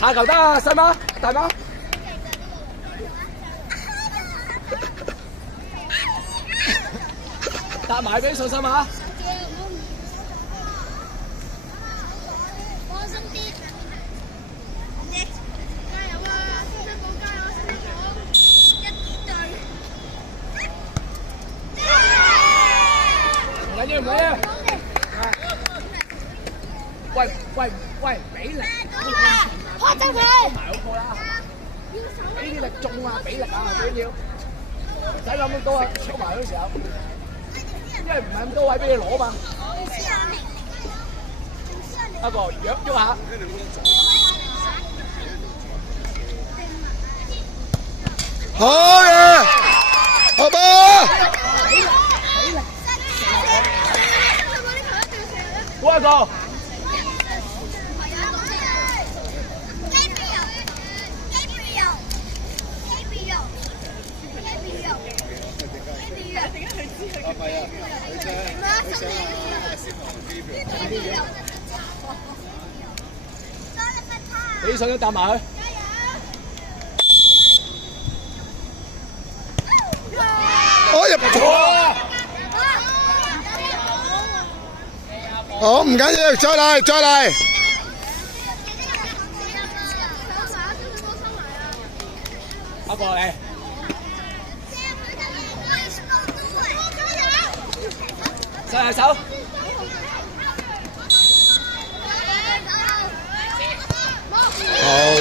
下球得啊，細媽，大媽。搭埋俾信心啊！放心啲，加油啊！新寶加油，新寶！一隊。唔緊要，唔緊要。喂喂喂，俾力！開走佢！埋好過啦！俾啲力中啊，俾力啊，最緊要。唔使諗咁多啊，出埋嗰時候。因為唔係咁多位俾你攞嘛。一個喐下。好嘢，好波！多一個。你想搭埋去。我入咗。好，唔緊要，再嚟，再嚟。阿過嚟。伸下手。好。